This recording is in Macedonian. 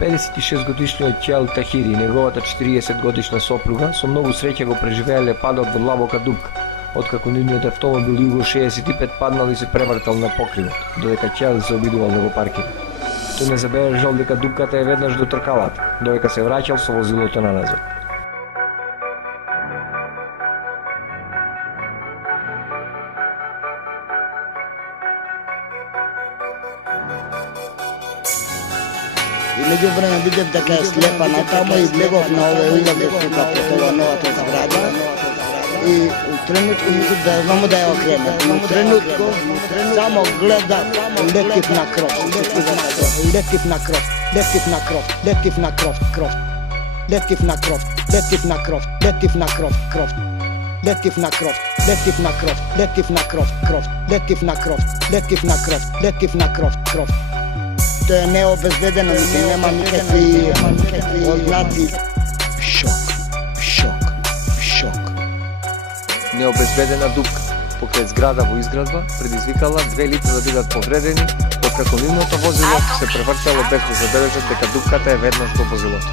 56-годишниот Чел Тахири и неговата 40-годишна сопруга со многу среќа го преживеале падот во длабока дупка, откако нивниот автомобил Юго 65 паднал и се превртал на покривот, додека Чел се обидувал да го паркира. Тој не забележал дека дупката е веднаш до тркалата, додека се враќал со возилото назад. И меѓувреме видев дека е слепа натаму и влегов на овој улазот тука пред ова новата зграда. И у тренутку мислив да знamo да ја окрене. У тренутку само гледам, летив на кров, летив на кров, летив на кров, летив на кров, кров. Летив на кров, летив на кров, летив на кров, кров. Летив на кров, летив на кров, летив на кров, кров. Летив на кров, летив на кров, летив на кров, кров. Тоа е необезбедено, нема никакви ознаци. Шок, шок, шок. Необезбедена дупка покрај зграда во изградба предизвикала 2 лица да бидат повредени, откако нивното возило се превртело без да забележат дека дупката е веднаш до возилото.